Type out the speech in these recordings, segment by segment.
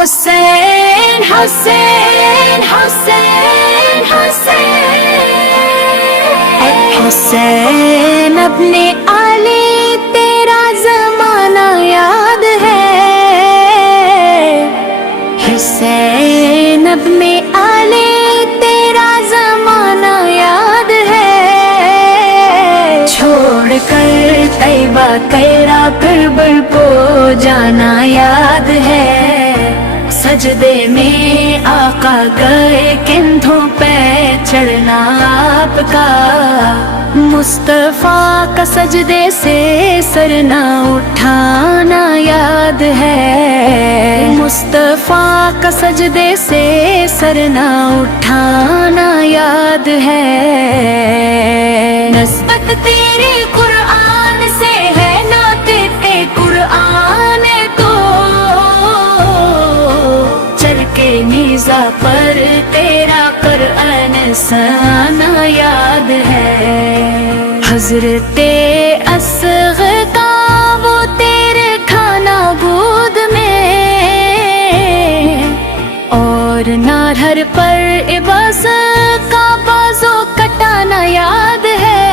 حسین حسین حسین حسین حسین اپنے علی تیرا زمانہ یاد ہے، حسین اپنے علی تیرا زمانہ یاد ہے، چھوڑ کر طیبہ تیرا کربل کو جانا یاد ہے، سجدے میں آقا گئے کندھوں پہ چڑھنا آپ کا، مصطفیٰ کا سجدے سے سر نہ اٹھانا یاد ہے، مصطفیٰ کا سجدے سے سر نہ اٹھانا یاد ہے، نسبت تیرے قرآن سے ہے، نعت قرآن تو چل کے نیزہ پر تیرا قرآن سنا یاد ہے، حضرت اصغر کا وہ تیرے کھانا گود میں، اور نارہر پر عباس کا بازو کٹانا یاد ہے،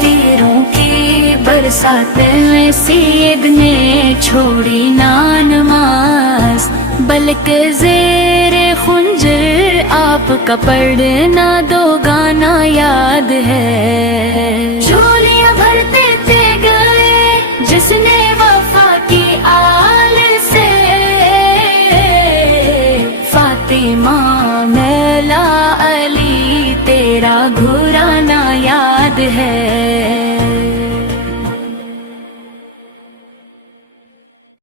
تیروں کی برسات میں سید نے چھوڑی نا نماز، بلکہ زیر خنجر آپ کا پڑھنا دو گانا یاد ہے، جھولیاں بھرتے تھے گئے جس نے وفا کی آل سے، فاطمہ میلا علی تیرا گھرانا یاد ہے،